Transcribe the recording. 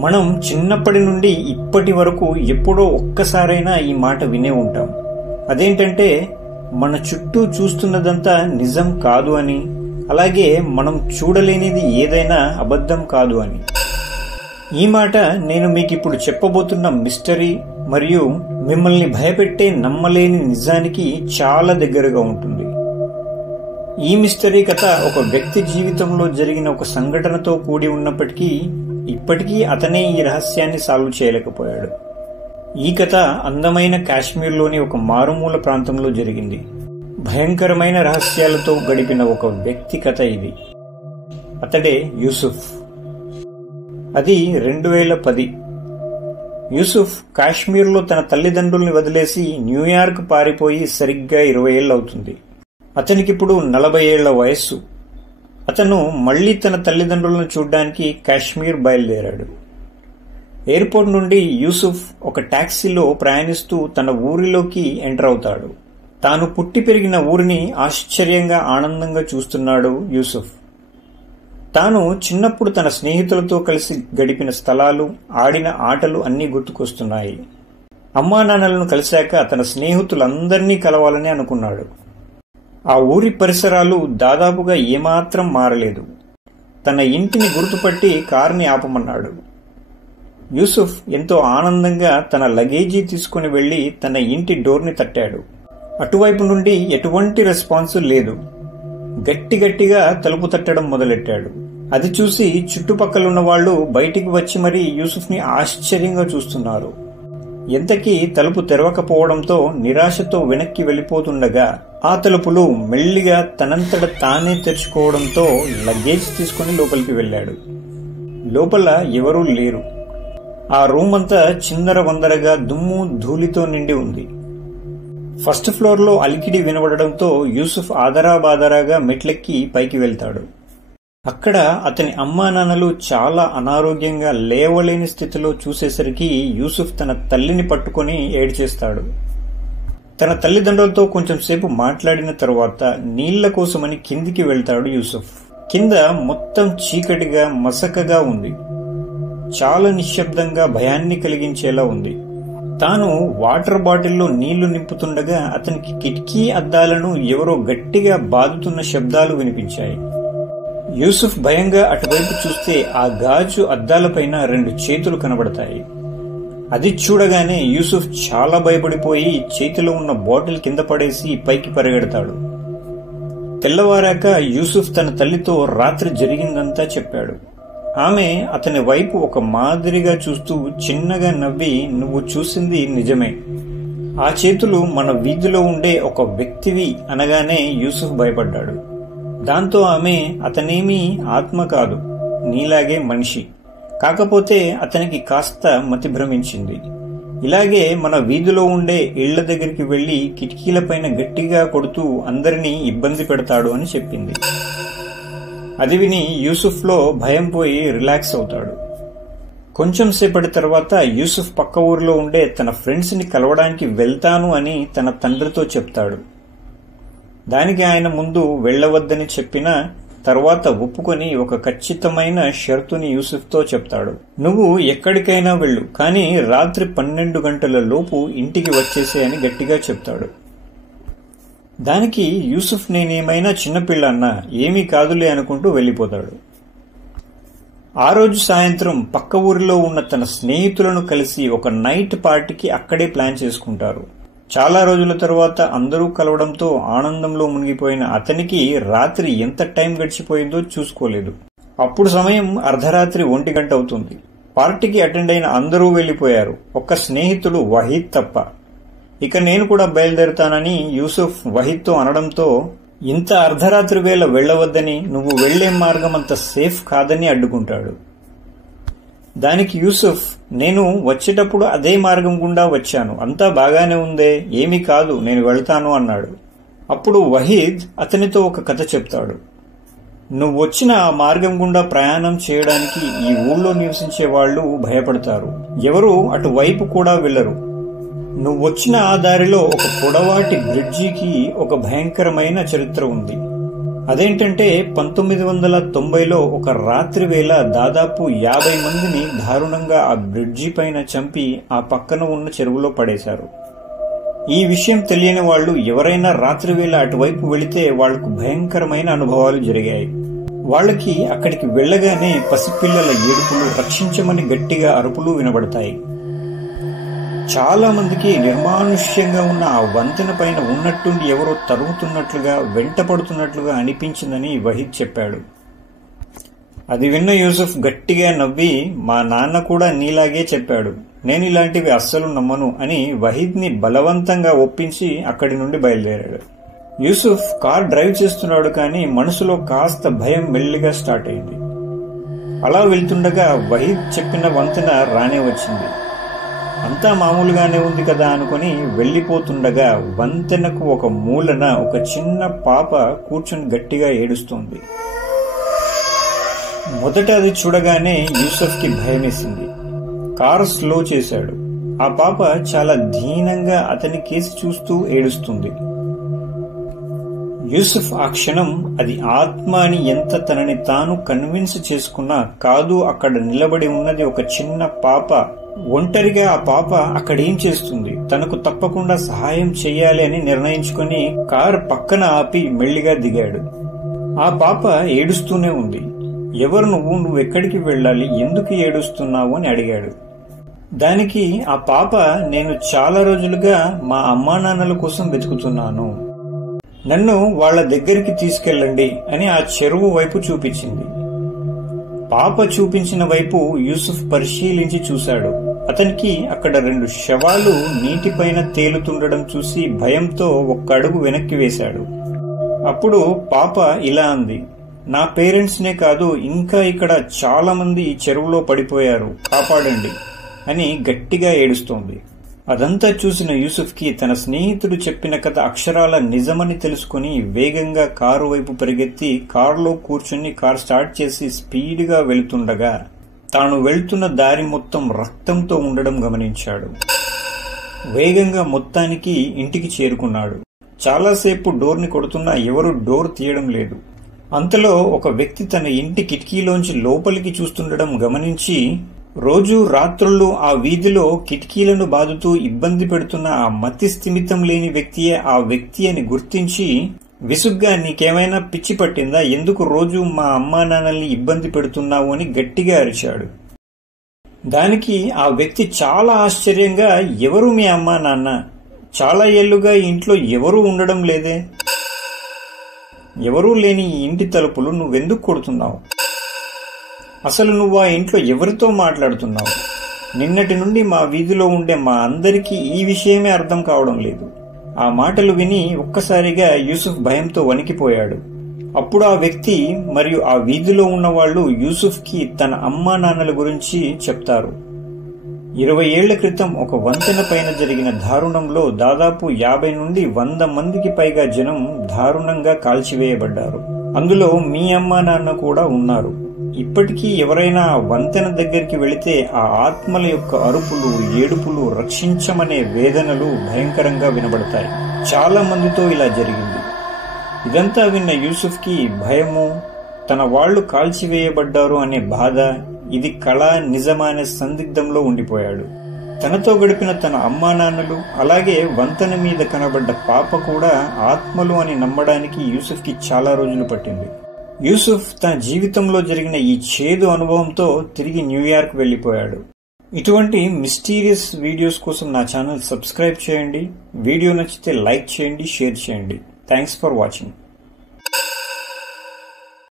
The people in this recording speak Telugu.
మనం చిన్నప్పటి నుండి ఇప్పటి వరకు ఎప్పుడో ఒక్కసారైనా ఈ మాట వినే ఉంటాం. అదేంటంటే, మన చుట్టూ చూస్తున్నదంతా నిజం కాదు అని, అలాగే మనం చూడలేనిది ఏదైనా అబద్ధం కాదు అని. ఈ మాట నేను మీకిప్పుడు చెప్పబోతున్న మిస్టరీ మరియు మిమ్మల్ని భయపెట్టే నమ్మలేని నిజానికి చాలా దగ్గరగా ఉంటుంది. ఈ మిస్టరీ కథ ఒక వ్యక్తి జీవితంలో జరిగిన ఒక సంఘటనతో కూడి ఉన్నప్పటికీ ఇప్పటికీ అతనే ఈ రహస్యాన్ని సాల్వ్ చేయలేకపోయాడు. ఈ కథ అందమైన కాశ్మీర్లోని ఒక మారుమూల ప్రాంతంలో జరిగింది. భయంకరమైన రహస్యాలతో గడిపిన ఒక వ్యక్తి కథ ఇది. అతడే యూసుఫ్. అది 2010. యూసుఫ్ కాశ్మీర్లో తన తల్లిదండ్రుల్ని వదిలేసి న్యూయార్క్ పారిపోయి సరిగ్గా 20 ఏళ్లవుతుంది. అతనికిప్పుడు 40 ఏళ్ల వయస్సు. అతను మళ్లీ తన తల్లిదండ్రులను చూడ్డానికి కాశ్మీర్ బయలుదేరాడు. ఎయిర్పోర్ట్ నుండి యూసుఫ్ ఒక టాక్సీలో ప్రయాణిస్తూ తన ఊరిలోకి ఎంటర్ అవుతాడు. తాను పుట్టి పెరిగిన ఊరిని ఆశ్చర్యంగా ఆనందంగా చూస్తున్నాడు యూసుఫ్. తాను చిన్నప్పుడు తన స్నేహితులతో కలిసి గడిపిన స్థలాలు, ఆడిన ఆటలు అన్నీ గుర్తుకొస్తున్నాయి. అమ్మా నాన్నలను కలిశాక తన స్నేహితులందరినీ కలవాలని అనుకున్నాడు. ఆ ఊరి పరిసరాలు దాదాపుగా ఏమాత్రం మారలేదు. తన ఇంటిని గుర్తుపట్టి కారుని ఆపమన్నాడు. యూసుఫ్ ఎంతో ఆనందంగా తన లగేజీ తీసుకుని వెళ్లి తన ఇంటి డోర్ని తట్టాడు. అటువైపు నుండి ఎటువంటి రెస్పాన్స్ లేదు. గట్టిగా తలుపు తట్టడం మొదలెట్టాడు. అది చూసి చుట్టుపక్కలున్న వాళ్లు బయటికి వచ్చి మరీ యూసుఫ్ని ఆశ్చర్యంగా చూస్తున్నారు. ఎంతకీ తలుపు తెరవకపోవడంతో నిరాశతో వెనక్కి వెళ్లిపోతుండగా ఆ తలుపులు మెల్లిగా తనంతట తానే తెరుచుకోవడంతో లగేజ్ తీసుకుని లోపలికి వెళ్లాడు. లోపల ఎవరూ లేరు. ఆ రూమ్ అంతా చిందరవందరగా దుమ్ము ధూళితో నిండి ఉంది. ఫస్ట్ ఫ్లోర్ లో అలికిడి వినబడడంతో యూసుఫ్ ఆదరాబాదరాగా మెట్లెక్కి పైకి వెళ్తాడు. అక్కడ అతని అమ్మా నాన్నలు చాలా అనారోగ్యంగా లేవలేని స్థితిలో చూసేసరికి యూసుఫ్ తన తల్లిని పట్టుకుని ఏడ్చేస్తాడు. తన తల్లిదండ్రులతో కొంచెం సేపు మాట్లాడిన తరువాత నీళ్ల కోసమని కిందికి వెళ్తాడు యూసుఫ్. కింద మొత్తం చీకటిగా మసకగా ఉంది. చాలా నిశ్శబ్దంగా భయాన్ని కలిగించేలా ఉంది. తాను వాటర్ బాటిల్లో నీళ్లు నింపుతుండగా అతనికి కిటికీ అద్దాలను ఎవరో గట్టిగా బాదుతున్న శబ్దాలు వినిపించాయి. యూసుఫ్ భయంగా అటువైపు చూస్తే ఆ గాజు అద్దాలపైన 2 చేతులు కనబడతాయి. అది చూడగానే యూసుఫ్ చాలా భయపడిపోయి చేతిలో ఉన్న బాటిల్ కింద పడేసి పైకి పరిగెడతాడు. తెల్లవారాక యూసుఫ్ తన తల్లితో రాత్రి జరిగిందంతా చెప్పాడు. ఆమె అతని వైపు ఒక మాదిరిగా చూస్తూ చిన్నగా నవ్వి, "నువ్వు చూసింది నిజమే. ఆ చేతులు మన వీధిలో ఉండే ఒక వ్యక్తివి" అనగానే యూసుఫ్ భయపడ్డాడు. దాంతో ఆమె, "అతనేమీ ఆత్మ కాదు, నీలాగే మనిషి. కాకపోతే అతనికి కాస్త మతి భ్రమించింది. ఇలాగే మన వీధిలో ఉండే ఇళ్ల దగ్గరికి వెళ్లి కిటికీలపైన గట్టిగా కొడుతూ అందరినీ ఇబ్బంది పెడతాడు" అని చెప్పింది. అది విని యూసుఫ్ లో భయం పోయి రిలాక్స్ అవుతాడు. కొంచెం సేపటి తర్వాత యూసుఫ్ పక్క ఊరిలో ఉండే తన ఫ్రెండ్స్ ని కలవడానికి వెళ్తాను అని తన తండ్రితో చెప్తాడు. దానికి ఆయన ముందు వెళ్లవద్దని చెప్పినా తర్వాత ఒప్పుకొని ఒక ఖచ్చితమైన షరతుని యూసుఫ్ తో చెప్తాడు. "నువ్వు ఎక్కడికైనా వెళ్ళు, కానీ రాత్రి 12 గంటల లోపు ఇంటికి వచ్చేసే" అని గట్టిగా చెప్తాడు. దానికి యూసుఫ్, "నేనేమైనా చిన్నపిల్లన్నా, ఏమీ కాదులే" అనుకుంటూ వెళ్లిపోతాడు. ఆ రోజు సాయంత్రం పక్క ఊరిలో ఉన్న తన స్నేహితులను కలిసి ఒక నైట్ పార్టీకి అక్కడే ప్లాన్ చేసుకుంటారు. చాలా రోజుల తరువాత అందరూ కలవడంతో ఆనందంలో మునిగిపోయిన అతనికి రాత్రి ఎంత టైం గడిచిపోయిందో చూసుకోలేదు. అప్పుడు సమయం అర్ధరాత్రి 1 గంట అవుతుంది. పార్టీకి అటెండ్ అయిన అందరూ వెళ్లిపోయారు, ఒక్క స్నేహితుడు వహీద్ తప్ప. ఇక నేను కూడా బయలుదేరుతానని యూసుఫ్ వహీద్తో అనడంతో, "ఇంత అర్ధరాత్రి వేళ వెళ్లవద్దని, నువ్వు వెళ్లే మార్గం అంత సేఫ్ కాదని" అడ్డుకుంటాడు. దానికి యూసుఫ్, "నేను వచ్చేటప్పుడు అదే మార్గం గుండా వచ్చాను, అంతా బాగానే ఉందే, ఏమీ కాదు, నేను వెళ్తాను" అన్నాడు. అప్పుడు వహీద్ అతనితో ఒక కథ చెప్తాడు. "నువ్వు వచ్చిన ఆ మార్గం గుండా ప్రయాణం చేయడానికి ఈ ఊళ్ళో నివసించే వాళ్లు భయపడతారు. ఎవరూ అటువైపు కూడా వెళ్లరు. నువ్వొచ్చిన ఆ దారిలో ఒక పొడవాటి బ్రిడ్జికి ఒక భయంకరమైన చరిత్ర ఉంది. అదేంటంటే 1990లో ఒక రాత్రి వేళ దాదాపు 50 మందిని దారుణంగా ఆ బ్రిడ్జి పైన చంపి ఆ పక్కన ఉన్న చెరువులో పడేశారు. ఈ విషయం తెలియని వాళ్ళు ఎవరైనా రాత్రి వేళ అటువైపు వెళితే వాళ్లకు భయంకరమైన అనుభవాలు జరిగాయి. వాళ్ళకి అక్కడికి వెళ్లగానే పసిపిల్లల ఏడుపులు, రక్షించమని గట్టిగా అరుపులు వినబడతాయి. చాలా మందికి నిర్మానుష్యంగా ఉన్న ఆ వంతెన పైన ఉన్నట్టుండి ఎవరో తరుగుతున్నట్లుగా, వెంటపడుతున్నట్లుగా అనిపించిందని వహీద్ చెప్పాడు. అది విన్న యూసుఫ్ గట్టిగా నవ్వి, మా నాన్న కూడా నీలాగే చెప్పాడు, నేను ఇలాంటివి అస్సలు నమ్మను అని వహీద్ ని బలవంతంగా ఒప్పించి అక్కడి నుండి బయలుదేరాడు. యూసుఫ్ కార్ డ్రైవ్ చేస్తున్నాడు, కానీ మనసులో కాస్త భయం మెల్లిగా స్టార్ట్ అయింది. అలా వెళ్తుండగా వహీద్ చెప్పిన వంతెన రానే వచ్చింది. అంతా మామూలుగానే ఉంది కదా అనుకుని వెళ్లిపోతుండగా వంతెనకు ఒక మూలన ఒక చిన్న పాప కూర్చుని గట్టిగా ఏడుస్తోంది. మొదట అది చూడగానే యూసుఫ్ కి భయమేసింది. కారు స్లో చేశాడు. ఆ పాప చాలా దీనంగా అతని కేసి చూస్తూ ఏడుస్తుంది. యూసుఫ్ ఆ క్షణం అది ఆత్మ అని ఎంత తనని తాను కన్విన్స్ చేసుకున్నా కాదు, అక్కడ నిలబడి ఉన్నది ఒక చిన్న పాప. ఒంటరిగా ఆ పాప అక్కడేం చేస్తుంది, తనకు తప్పకుండా సహాయం చెయ్యాలి అని నిర్ణయించుకుని కారు పక్కన ఆపి మెల్లిగా దిగాడు. ఆ పాప ఏడుస్తూనే ఉంది. ఎవరు నువ్వెక్కడికి వెళ్ళాలి, ఎందుకు ఏడుస్తున్నావు అని అడిగాడు. దానికి ఆ పాప, నేను చాలా రోజులుగా మా అమ్మా నాన్నల కోసం వెతుకుతున్నాను, నన్ను వాళ్ల దగ్గరికి తీసుకెళ్ళండి అని ఆ చెరువు వైపు చూపించింది. పాప చూపించిన వైపు యూసుఫ్ పరిశీలించి చూశాడు. అతనికి అక్కడ 2 శవాలు నీటిపైన తేలుతుండడం చూసి భయంతో ఒక్క అడుగు వెనక్కి వేశాడు. అప్పుడు పాప ఇలా అంది, నా పేరెంట్స్ నే కాదు, ఇంకా ఇక్కడ చాలా మంది ఈ చెరువులో పడిపోయారు, కాపాడండి అని గట్టిగా ఏడుస్తోంది. అదంతా చూసిన యూసుఫ్ కి తన స్నేహితుడు చెప్పిన కథ అక్షరాల నిజమని తెలుసుకుని వేగంగా కారు వైపు పరిగెత్తి కారులో కూర్చుని కారు స్టార్ట్ చేసి స్పీడ్గా వెళుతుండగా తాను వెళ్తున్న దారి మొత్తం రక్తంతో ఉండడం గమనించాడు. వేగంగా మొత్తానికి ఇంటికి చేరుకున్నాడు. చాలాసేపు డోర్ని కొడుతున్నా ఎవరూ డోర్ తీయడం లేదు. అంతలో ఒక వ్యక్తి తన ఇంటి కిటికీలోంచి లోపలికి చూస్తుండడం గమనించి, రోజూ రాత్రుళ్ళు ఆ వీధిలో కిటికీలను బాదుతూ ఇబ్బంది పెడుతున్న ఆ మతి స్థిమితం లేని వ్యక్తియే ఆ వ్యక్తి అని గుర్తించి, విసుగ్గా నీకేమైనా పిచ్చి పట్టిందా, ఎందుకు రోజు మా అమ్మా నాన్నల్ని ఇబ్బంది పెడుతున్నావు అని గట్టిగా అరిచాడు. దానికి ఆ వ్యక్తి చాలా ఆశ్చర్యంగా, ఎవరు మీ అమ్మా నాన్న, చాలా ఏళ్లుగా ఇంట్లో ఎవరూ ఉండడం లేదే, ఎవరూ లేని ఈ ఇంటి తలుపులు నువ్వెందుకు కొడుతున్నావు, అసలు నువ్వు ఆ ఇంట్లో ఎవరితో మాట్లాడుతున్నావు, నిన్నటి నుండి మా వీధిలో ఉండే మా అందరికీ ఈ విషయమే అర్థం కావడం లేదు. ఆ మాటలు విని ఒక్కసారిగా యూసుఫ్ భయంతో వణికిపోయాడు. అప్పుడు ఆ వ్యక్తి మరియు ఆ వీధిలో ఉన్న వాళ్ళు యూసుఫ్ కి తన అమ్మా నాన్నల గురించి చెప్తారు. 20 ఏళ్ల క్రితం ఒక వంతెన పైన జరిగిన దారుణంలో దాదాపు 50 నుండి 100 మందికి పైగా జనం దారుణంగా కాల్చివేయబడ్డారు. అందులో మీ అమ్మా నాన్న కూడా ఉన్నారు. ఇప్పటికీ ఎవరైనా వంతెన దగ్గరికి వెళితే ఆ ఆత్మల యొక్క అరుపులు, ఏడుపులు, రక్షించమనే వేదనలు భయంకరంగా వినబడతాయి. చాలా మందితో ఇలా జరిగింది. ఇదంతా విన్న యూసుఫ్ కి భయము, తన వాళ్లు కాల్చివేయబడ్డారు అనే బాధ, ఇది కళ నిజమా అనే సందిగ్ధంలో ఉండిపోయాడు. తనతో గడిపిన తన అమ్మా నాన్నలు, అలాగే వంతెన మీద కనబడ్డ పాప కూడా ఆత్మలు అని నమ్మడానికి యూసుఫ్ కి చాలా రోజులు పట్టింది. యూసుఫ్ తన జీవితంలో జరిగిన ఈ చేదు అనుభవంతో తిరిగి న్యూయార్క్ వెళ్లిపోయాడు. ఇటువంటి మిస్టీరియస్ వీడియోస్ కోసం నా ఛానల్ సబ్స్క్రైబ్ చేయండి. వీడియో నచ్చితే లైక్ చేయండి, షేర్ చేయండి. Thanks for watching.